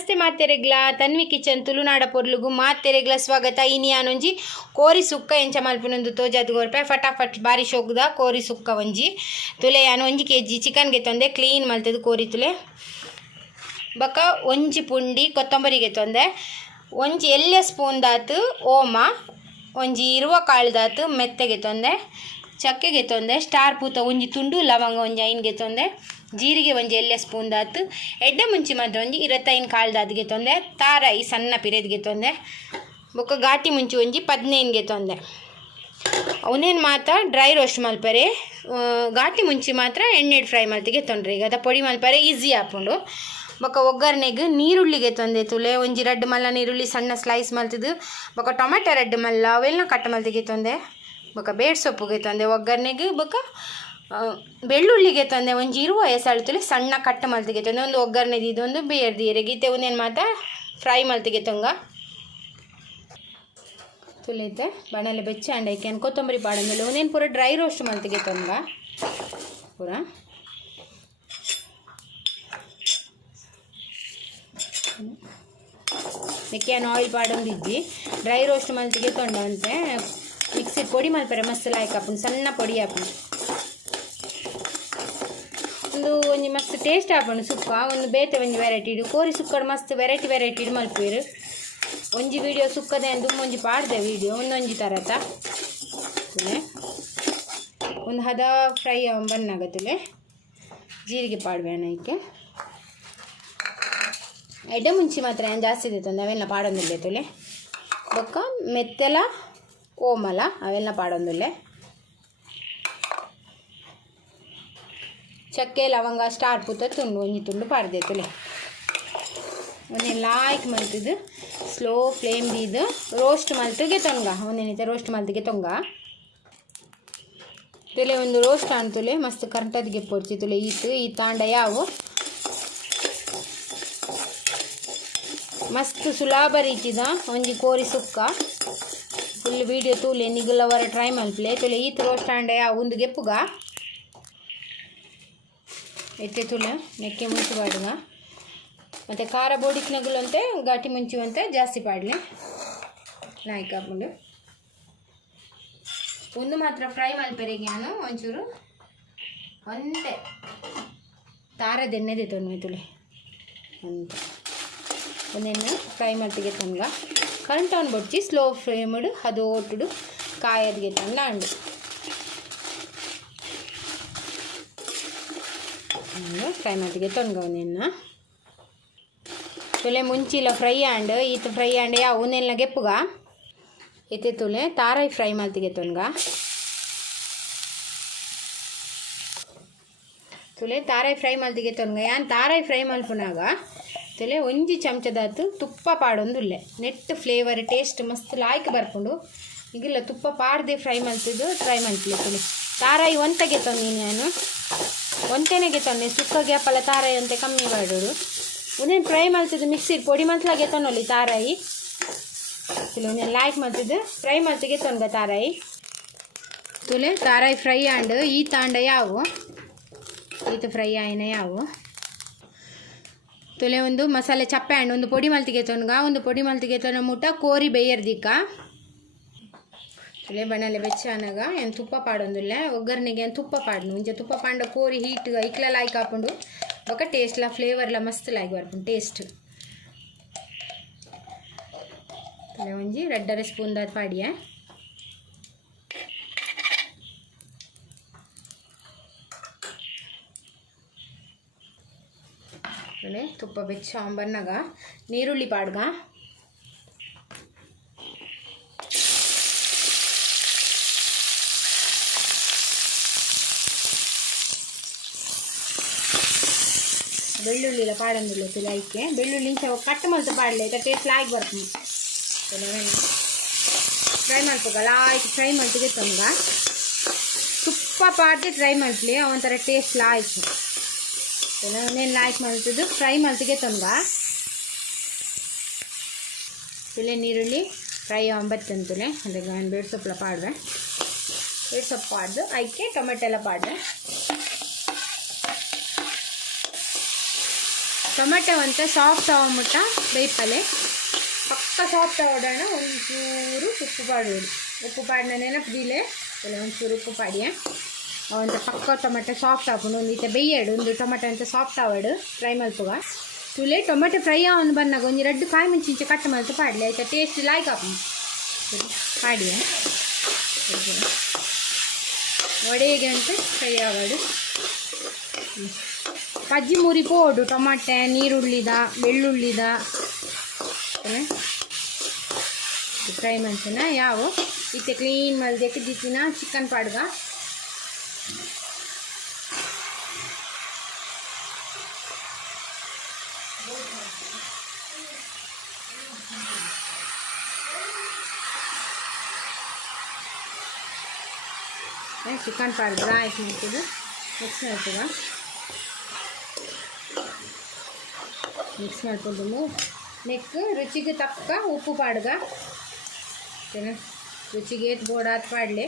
ನಮಸ್ತೆ ಮಾತೆರೆಗ್ಲ ತನ್ವಿ ಕಿಚನ್ ತುಳುನಾಡ ಪೊರ್ಲುಗು ಮಾತೆರೆಗ್ಲ ಸ್ವಾಗತ. ಇನಿ ಆನೊಂಜಿ ಕೋರಿ ಸುಕ್ಕ ಎಂಚ ಮಲ್ಪುನೊಂದು ತೋಜಾದು ಗೋರ್ಪೆ ಫಟಾಫಟ್ ಬಾರಿ ಶೋಕುದ ಕೋರಿ ಸುಕ್ಕ ಒಂಜಿ ತುಲೆ ಯಾನು 1 kg ಚಿಕನ್ ಗೆತ್ತೊಂದೆ ಕ್ಲೀನ್ ಮಲ್ತದು ಕೋರಿ ತುಲೆ ಬಕ ಒಂಜಿ ಪುಂಡಿ ಕೊತ್ತಂಬರಿ ಗೆತ್ತೊಂದೆ ಒಂಜಿ ಎಲ್ಯ ಸ್ಪೂನ್ ದಾತು ಓಮ ಒಂಜಿ ಇರುವ ಕಾಳು ದಾತು ಮೆತ್ತೆ ಗೆತ್ತೊಂದೆ ಚಕ್ಕೆ ಗೆತ್ತೊಂದೆ ಸ್ಟಾರ್ ಪೂತ ಒಂಜಿ ತುಂಡು ಲವಂಗ ಒಂಜಿ 5 ಗೆತ್ತೊಂದೆ ಜೀರಿಗೆ ಒಂಜಿ ಎಲ್ಯ ಸ್ಪೂನ್ ದಾತು ಎಡ್ಡೆ ಮುಂಚಿ ಮಾತ್ರ ಒಂಜಿ 25 ಕಾಳು ದಾತು ಗೆತ್ತೊಂದೆ ತಾರಾಯಿ ಸಣ್ಣ ಪಿರೆದು ಗೆತ್ತೊಂದೆ ಬೊಕ್ಕ ಘಾಟಿ ಮುಂಚಿ ಒಂಜಿ 15 ಗೆತ್ತೊಂದೆ ಅವನೇನು ಮಾತ್ರ ಡ್ರೈ ರೋಸ್ಟ್ ಮಲ್ಪರೆ ಘಾಟಿ ಮುಂಚಿ ಮಾತ್ರ ಎಣ್ಣೆ ಫ್ರೈ ಮಲ್ತಿ ಗೆತ್ತೊಂಡ್ರಿ ಈಗ ಅದ ಪೊಡಿ ಮಲ್ಪರೆ ಈಸಿ ಆಪುಂಡು ಬೊಕ್ಕ ಒಗ್ಗರಣೆಗೆ ನೀರುಳ್ಳಿ ಗೆತ್ತೊಂದೆ ತುಲೆ ಒಂಜಿ 2 ಮಲ್ಲ ನೀರುಳ್ಳಿ ಸಣ್ಣ ಸ್ಲೈಸ್ ಮಲ್ತದು ಬೊಕ್ಕ ಟೊಮೆಟೊ 2 ಮಲ್ಲ ಅವೆಲ್ಲ ಕಟ್ ಮಲ್ತಿ ಗೆತ್ತೊಂದೆ ಬೊಕ್ಕ ಬೇಡ್ ಸೊಪ್ಪು ಗೆತ್ತೊಂದೆ ಒಗ್ಗರಣೆಗೆ ಬೊಕ್ಕ ಬೆಳ್ಳುಳ್ಳಿ ಗೆತ್ತೊಂದೆ ಒಂಜಿ ಇರುವ ಎಸಳ್ತುಲೆ ಸಣ್ಣ ಕಟ್ ಮಲ್ತಿ ಗೆತ್ತೊಂದೆ ಒಂದು ಒಗ್ಗರಣೆದು ಇದೊಂದು ಬೇರ್ದು ಎರೆಗಿತ್ತೆ ಒಂದೇನು ಮಾತ್ರ ಫ್ರೈ ಮಲ್ತಿ ಗೆತ್ತೊಂಗ ತುಳಿತೆ ಬಣಲೆ ಬೆಚ್ಚ ಅಂಡೈಕೆ ಕೊತ್ತಂಬರಿ ಪಾಡಂದಿಲ್ಲ ಒಂದೇನು ಪೂರ ಡ್ರೈ ರೋಸ್ಟ್ ಮಲ್ತಿ ಗೆತ್ತೊಂಗ ಪೂರ ನೆಕ್ಕೆಯನ್ನು ಆಯಿಲ್ ಪಾಡೊಂದಿದ್ದಿ ಡ್ರೈ ರೋಸ್ಟ್ ಮಲ್ತಿಗೆ ತೊಂಡಂತೆ ಮಿಕ್ಸಿ ಪೊಡಿ ಮಲ್ಪರೆ ಮಸ್ತ್ ಲಾಯ್ಕ್ ಹಾಪುಂಡು ಸಣ್ಣ ಪೊಡಿ ಹಾಪುಂಡು ಒಂದು ಒಂಜಿ ಮಸ್ತ್ ಟೇಸ್ಟ್ ಹಾಪುಂಡು ಸುಕ್ಕ ಒಂದು ಬೇತೆ ಒಂಜಿ ವೆರೈಟಿ ಇಡು ಕೋರಿ ಸುಕ್ಕಡು ಮಸ್ತ್ ವೆರೈಟಿ ಇಡು ಮಲ್ಪೇರು ಒಂಜಿ ವೀಡಿಯೋ ಸುಕ್ಕದೆ ಅಂದು ಒಂಜಿ ಪಾಡ್ದೆ ವೀಡಿಯೋ ಒಂದೊಂಜಿ ತರತ ಒಂದು ಹದ ಫ್ರೈ ಬನ್ನಾಗತ್ತಲೆ ಜೀರಿಗೆ ಪಾಡ್ವೆ ಅನ್ನಕ್ಕೆ ಎಡ್ಡೆ ಮುಂಚಿ ಮಾತ್ರ ಏನು ಜಾಸ್ತಿ ಇದ್ದೈತೆ ಅವೆಲ್ಲ ಪಾಡೊಂದಿಲ್ಲ ತುಲೆ ಬೊಕ್ಕ ಮೆತ್ತೆಲ ಓಮಲ ಅವೆಲ್ಲ ಪಾಡೊಂದಿಲ್ಲ ಚಕ್ಕೆ ಲವಂಗ ಸ್ಟಾರ್ ಪೂತ ತುಂಡು ಒಂಜಿ ತುಂಡು ಪಾಡ್ದೆ ತುಲೆ ಒಂದೇ ಲಾಯ್ಕ್ ಮಲ್ತಿದ್ದು ಸ್ಲೋ ಫ್ಲೇಮ್ ದೀದು ರೋಸ್ಟ್ ಮಲ್ತಿಗೆ ತೊಂಗ ಒಂದೇನೈತೆ ರೋಸ್ಟ್ ಮಲ್ತಿಗೆ ತೊಂಗ ತುಲೆ ಒಂದು ರೋಸ್ಟ್ ಅಂತುಲೆ ಮಸ್ತ್ ಕರೆಕ್ಟದಿಗೆ ಪೊಡ್ಚಿ ತುಲೆ ಈ ತಾಂಡ ಯಾವು ಮಸ್ತ್ ಸುಲಭ ರೀತಿದ ಒಂಜಿ ಕೋರಿ ಸುಕ್ಕ ಫುಲ್ ವೀಡಿಯೋ ತೂಲೆ ನಿಗುಲವರ ಟ್ರೈ ಮಲ್ಪಲೆ ತುಲೆ ಈತ್ ರೋಸ್ಟ್ ಆಂಡೆ ಒಂದು ಗೆಪ್ಪುಗ ಎತ್ತೆ ತುಲೆ ನೆಕ್ಕೆ ಮುಂಚಿ ಪಾಡುಗ ಮತ್ತು ಖಾರ ಬೋಡಿಕ್ನಗುಲಂತೆ ಘಾಟಿ ಮುಂಚುವಂತೆ ಜಾಸ್ತಿ ಪಾಡಲಿ ನಾಯ್ಕ ಹಾಕೊಂಡು ಒಂದು ಮಾತ್ರ ಫ್ರೈ ಮಲ್ಪೆರೆಗೆ ನಾನು ಒಂಚೂರು ಒಂದೇ ತಾರದೆಣ್ಣೆದೆ ತೊಂದು ತುಲೆ ಅಂತ ಒಂದೆಣ್ಣೆ fry ಮಲ್ತಿಗೆ Thanga current on ಬೊಡ್ಚಿ slow ಫ್ಲೇಮಡು ಅದು ಒಟ್ಟುಡು ಕಾಯದಿಗೆ ತಂಗ ಅಂಡು ಫ್ರೈ ಮಲ್ತಿಗೆ ತೊಂಗ ಒಂದೆಣ್ಣ ತುಲೆ ಮುಂಚಿಲ ಫ್ರೈ ಆಂಡ್ ಈತ ಫ್ರೈ ಆಂಡ್ ಯಾವ ಒಂದೆಲ್ಲ ಗೆಪ್ಪುಗ ಎತ್ತೆ ತುಲೆ ತಾರಾಯಿ ಫ್ರೈ ಮಲ್ತಿಗೆ ತೊಂಗ ತುಲೆ ತಾರಾಯಿ ಫ್ರೈ ಮಲ್ತಿಗೆ ತೊಂಗ ಯಾನ್ ತಾರಾಯಿ ಫ್ರೈ ಮಲ್ಪುನಾಗ ತುಲೆ ಒಂಜಿ ಚಮಚದಾತು ತುಪ್ಪ ಪಾಡೊಂದುಲ್ಲೆ ನೆಟ್ ಫ್ಲೇವರ್ ಟೇಸ್ಟ್ ಮಸ್ತ್ ಲಾಯ್ಕ್ ಬರ್ಪುಂಡು ಈಗಿಲ್ಲ ತುಪ್ಪ ಪಾಡ್ದೆ ಫ್ರೈ ಮಲ್ತಿದ್ದು ಟ್ರೈ ಮಲ್ತಿಲ್ಲ ತುಲೆ ತಾರಾಯಿ ಒಂತೆಗೆ ತೊಂದಿನಿ ನಾನು ಒಂತೆನೆಗೆ ತೊಂದೆ ಸುಕ್ಕಗೆ ಅಪ್ಪಲ ತಾರಾಯಿ ಅಂತೆ ಕಮ್ಮಿ ಮಾಡೋರು ಒಂದೇನು ಫ್ರೈ ಮಲ್ತಿದ್ದು ಮಿಕ್ಸಿಗೆ ಪೊಡಿ ಮಲ್ಸಲಾಗೆ ತೊನ್ನೊಲ್ಲಿ ತಾರಾಯಿ ತುಲೆ ಒಂದೇನು ಲಾಯ್ಕ್ ಮಲ್ತಿದ್ದು ಫ್ರೈ ಮಲ್ತಿಗೆ ತೊನ್ಗ ತಾರಾಯಿ ತುಲೆ ತಾರಾಯಿ ಫ್ರೈ ಆಂಡ್ ಈ ತಾಂಡ ಯಾವು ಈತ ಫ್ರೈ ಆಯ್ನ ಯಾವು ತುಲೆ ಒಂದು ಮಸಾಲೆ ಚಪ್ಪೆ ಹಣ್ಣು ಒಂದು ಪೊಡಿ ಮಲ್ತಿಗೆ ತೊನ್ಗ ಒಂದು ಪೊಡಿ ಮಲ್ತಿಗೆ ತೊನ್ನ ಮುಟ್ಟ ಕೋರಿ ಬೇಯರ್ದಿಕ್ಕ ತುಲೆ ಬಣ್ಣಲೆ ಬೆಚ್ಚ ಅನ್ನಗ ಏನು ತುಪ್ಪ ಪಾಡೊಂದಿಲ್ಲ ಒಗ್ಗರಣೆಗೆ ಏನು ತುಪ್ಪ ಪಾಡ್ನು ಮುಂಚೆ ತುಪ್ಪ ಪಾಂಡ ಕೋರಿ ಹೀಟ್ ಐಕ್ಲ ಲಾಯ್ಕ್ ಹಾಕೊಂಡು ಬೊಕ್ಕ ಟೇಸ್ಟ್ಲ ಫ್ಲೇವರ್ಲ ಮಸ್ತ್ ಲಾಯ್ಕ್ ಬರ್ಪುಂಡು ಟೇಸ್ಟ್ ತುಲೆ ಒಂಜಿ 2 ಸ್ಪೂನ್ ದಾದ ಪಾಡಿಯ ತುಪ್ಪ ಬೆಚ್ಚ ಬನ್ನಾಗ ನೀರುಳ್ಳಿ ಪಾಡ್ಗ ಬೆಳ್ಳುಳ್ಳಿಲ ಪಾಡಂದಿಲ್ಲ ತುಲಾಯ್ಕೆ ಬೆಳ್ಳುಳ್ಳಿ ಇಂಚ ಕಟ್ ಮಲ್ತು ಪಾಡಲಿ ಆಯ್ತಾ ಟೇಸ್ಟ್ ಲಾಯ್ಕ್ ಬರ್ತೀನಿ ಫ್ರೈ ಮಲ್ಪಗ ಲಾಯ್ಕ್ ಫ್ರೈ ಮಲ್ತಿಗೆ ತೊಂಗ ತುಪ್ಪ ಪಾಡ್ದೆ ಟ್ರೈ ಮಲ್ಪಲಿ ಒಂಥರ ಟೇಸ್ಟ್ ಲಾಯ್ಕ್ ಒಂದೇನು ಲಾಯ್ಕ್ ಮಲ್ತಿದ್ದು ಫ್ರೈ ಮಲ್ತಿಗೆ ತೊಂಗ ತುಲೆ ನೀರುಳ್ಳಿ ಫ್ರೈ ಒಂಬತ್ತಂತುಲೆ ಅದಕ್ಕೆ ಬೇಡ್ ಸೊಪ್ಪು ಪಾಡ್ವೆ ಬೇಡ್ ಸೊಪ್ಪು ಪಾಡ್ದು ಐಕೆ ಟೊಮೆಟೊ ಎಲ್ಲ ಪಾಡ್ವೆ ಟೊಮೆಟೊ ಅಂತ ಸಾಫ್ಟ್ ಆವ ಮುಟ್ಟ ಬೇಯ್ಪಲೆ ಪಕ್ಕ ಸಾಫ್ಟ್ ಆವಡಣ ಒಂಚೂರು ಉಪ್ಪು ಪಾಡುವುದು ಉಪ್ಪು ಪಾಡಿನ ನೆನಪದಿಲೆ ಒಂಚೂರು ಉಪ್ಪು ಪಾಡಿಯ ಅವಂತ ಪಕ್ಕ ಟೊಮೆಟೊ ಸಾಫ್ಟ್ ಆಪುಂಡು ಒಂದು ಈತ ಬೇಯ್ಯಾಡು ಒಂದು ಟೊಮೆಟೊ ಅಂತ ಸಾಫ್ಟ್ ಆವಡು ಫ್ರೈ ಮಲ್ಪುಗ ತುಲೆ ಟೊಮೆಟೊ ಫ್ರೈ ಆವೊಂದು ಬಂದಾಗ ಒಂದು 2 ಕಾಯಿ ಮುಂಚಿಂಚೆ ಕಟ್ ಮಲ್ತು ಪಾಡಲಿ ಆಯ್ತಾ ಟೇಸ್ಟ್ ಲಾಯ್ಕ್ ಆಪುಂಡು ಪಾಡಿಯ ಒಡೆಗೆ ಅಂತ ಫ್ರೈ ಆವಡು ಪಜ್ಜಿ ಮುರಿ ಪೋಡು ಟೊಮಾಟೆ ನೀರುಳ್ಳಿದ ಬೆಳ್ಳುಳ್ಳಿದ ಫ್ರೈ ಮಲ್ತಿನ ಯಾವ ಇತ್ತೆ ಕ್ಲೀನ್ ಮಲ್ದಕ್ಕೆ ದಿತ್ತಿನ ಚಿಕನ್ ಪಾಡ್ಗ ಚಿಕನ್ ಪಾಡ್ಗ ಆಯ್ತು ನಿಂತಿದ್ದು ಮಿಕ್ಸ್ ಮಾಡ್ತೀವ ಮಿಕ್ಸ್ ಮಾಡ್ಕೊಂಡು ನೆಕ್ ರುಚಿಗೆ ತಕ್ಕ ಉಪ್ಪು ಪಾಡ್ಗ ರುಚಿಗೆ ಬೋಡಾತ್ ಪಾಡಲೆ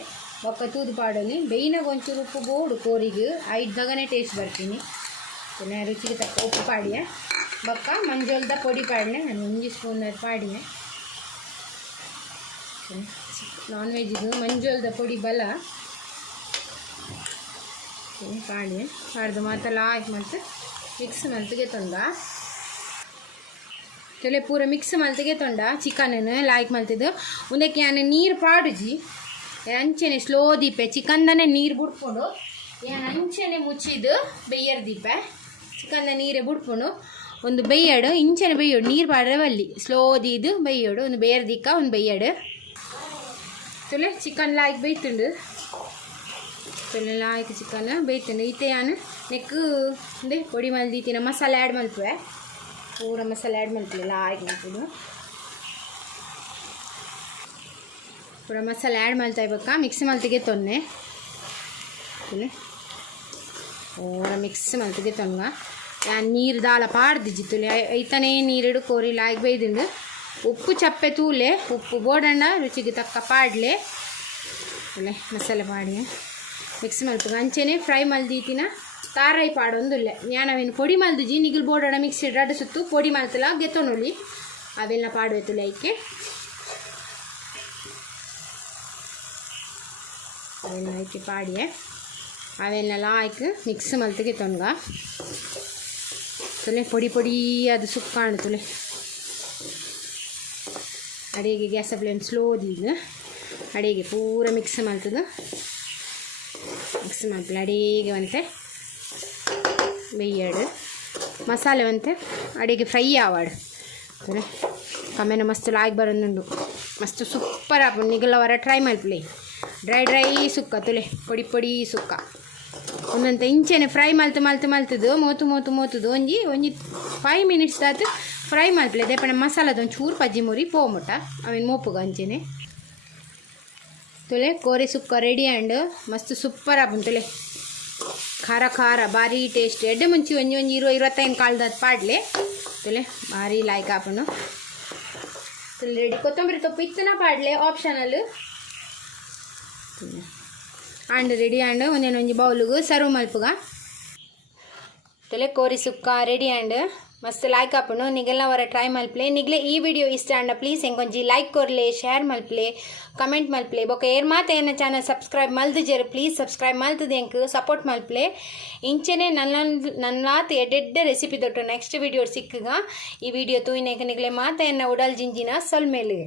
ಒಕ್ಕ ತೂದು ಪಾಡಲಿ ಬೇಯಿನಾಗ ಒಂಚೂರು ಉಪ್ಪು ಬೋಡು ಕೋರಿಗೆ ಐದಗನೇ ಟೇಸ್ಟ್ ಬರ್ತೀನಿ ರುಚಿಗೆ ತಕ್ಕ ಉಪ್ಪು ಪಾಡಿಯ ಬೊಕ್ಕ ಮಂಜೋಳದ ಪೊಡಿ ಪಾಡಲೆ ನಾನು 1 ಸ್ಪೂನ್ ಪಾಡಿಯ ನಾನ್ ವೆಜ್ಜಿದು ಮಂಜೋಳದ ಪೊಡಿ ಬಲ ಪಾಡಿಯ ಪಾಡ್ದು ಮಾತೆಲ್ಲ ಆಯ್ತು ಮತ್ತು ಮಿಕ್ಸ್ ಮಲ್ತಿಗೆ ತೊಂದ चले पूरा मिक्स मल्ते तोंडा चिकन लाइक मल्तिದ್ದು उंदಕ್ಕೆ यान ನೀರು ಪಾಡುಜಿ ಅಂಚೆನೆ ಸ್ಲೋ ದೀಪೆ ಚಿಕನ್ದನೆ ನೀರು ಬಿಡ್ಕೊಂಡು ಯಾನ್ ಅಂಚೆನೆ ಮುಚ್ಚಿದ್ದು ಬೇಯರ್ ದೀಪೆ ಚಿಕನ್ದ ನೀರೇ ಬಿಡ್ಕೊಂಡು ಒಂದು ಬೇಯಡು ಇಂಚೆನೆ ಬೇಯಡು ನೀರು ಪಾಡವಲ್ಲಿ ಸ್ಲೋ ದೀದು ಬೇಯಡು ಒಂದು ಬೇಯರ್ ದಿಕ್ಕ ಒಂದು ಬೇಯಡು ಚಲೆ ಚಿಕನ್ ಲಾಯ್ಕ್ ಬೇಯ್ತುಂಡು ಚಲೆ ಲಾಯ್ಕ್ ಚಿಕನ್ ಬೇಯ್ತುಂಡು ಈತೆ ಯಾನ್ ನೆಕ್ ಉಂದೆ ಪೊಡಿ ಮಲ್ದಿತ್ತಿನ ಮಸಾಲೆ ಆ್ಯಡ್ ಮಲ್ಪುವೆ पूरा मसाला ऐड मल्पले लाइक मल्पुदु पूरा मसाला ऐड मल्ता इवक्क मिक्स मल्तिगे तोन्ने पूरा मिक्स मल्तिगे तोन्ग या नीर दाल पाड्दिजि तुले ऐतने नीरिडु कोरी लाइक बेय्दिंदु उप्पु चप्पे तूले उप्पु बोडण्ण रुचिगे तक्क पाड्ले तुले मसाला पाಡಿ मिक्स मल्पुग अंचेने फ्रೈ मल्दीतिन ताराई पाडोंदुल्ल यानवेन पोडी मल्दुजि निगिल बोडण मिक्सी रड्ड सुत्तु पोडी मल्तला गेतोनुली अवेल्न पाडवेतु लैके अवेल्न लैके पाडिये अवेल्न लायक मिक्स मल्तिगे तोन्ग तुले पोडी पोडी अदु सुक्काणु तुले अडिगे ग्यास फ्लेम स्लो दीदु अडिगे पूरा मिक्स मल्तुदु मिक्स मल्पले अडिगे वंते बेय्यड मसाले वंते अडिगे फ्रೈ आवाड तुले कमेन मस्त लायक बरोंदुंडु मस्त सूपर आपुंडु निगल वर ट्रೈ मल्पले ड्रೈ ड्ರೈ सुक्क तुले पोडी पोडी सुक्क ಒಂದಂತ ಇಂಚೆನೆ ಫ್ರೈ ಮಲ್ತದು ಮೋತುದು ಒಂಜಿ 5 ಮಿನಿಟ್ಸ್ ದಾತು ಫ್ರೈ ಮಲ್ಪಲೆ ದೇಪನೆ ಮಸಾಲದ ಒಂಚೂರು ಪಜ್ಜಿ ಮುರಿ ಪೋಮುಟ ಅವೇನು ಮೋಪುಗ ಅಂಚೆನೆ तुले कोरी सुक्क रेडी आंड मस्त सूपर आपुंडु तुले खारा खारा बारी टेस्ट एड्डे मुंची ಒಂಜಿ 20-25 ಕಾಲದ ಪಾಡ್ಲೆ ತುಲೆ ಬಾರಿ ಲೈಕ್ ಆಪುಂಡು ತುಲೆ ರೆಡಿ ಕೊತ್ತಂಬರಿ ತೊಪ್ಪು ಇತ್ತನ ಪಾಡ್ಲೆ ಆಪ್ಷನಲ್ ಆಂಡ್ ರೆಡಿ ಆಂಡ್ ಒಂದೊಂಜಿ ಬೌಲ್ಗು ಸರ್ವ್ ಮಲ್ಪುಗ ತುಲೆ ಕೋರಿ ಸುಕ್ಕ ರೆಡಿ ಆಂಡ್ मस्त लाइक आपुंडु निगलना वर ट्रೈ मल्पले निगले ई वीडियो इष्ट आंड प्लीज ಎಂಕೊಂಜಿ लाइक कोरले शेर मल्पले कमेंट मल्पले बोक ಏರ್ ಮಾತೆ ಎನ್ನ ಚಾನಲ್ ಸಬ್ಸ್ಕ್ರೈಬ್ ಮಲ್ದಿಜೆರ್ ಪ್ಲೀಸ್ ಸಬ್ಸ್ಕ್ರೈಬ್ ಮಲ್ತದೆ ಎಂಕ್ ಸಪೋರ್ಟ್ ಮಲ್ಪಲೆ ಇಂಚೆನೆ ನನ್ನಾತ್ ಎಡ್ಡೆಡ್ಡೆ ರೆಸಿಪಿ ದೊಟ್ಟು ನೆಕ್ಸ್ಟ್ वीडियो ಸಿಕ್ಕಗ ಈ ವಿಡಿಯೋ ತೂಯಿನೆಕ ನಿಗಲೆ ಮಾತೆ ಎನ್ನ ಉಡಲ್ ಜಿಂಜಿನ ಸಲ್ಮೇಲೆ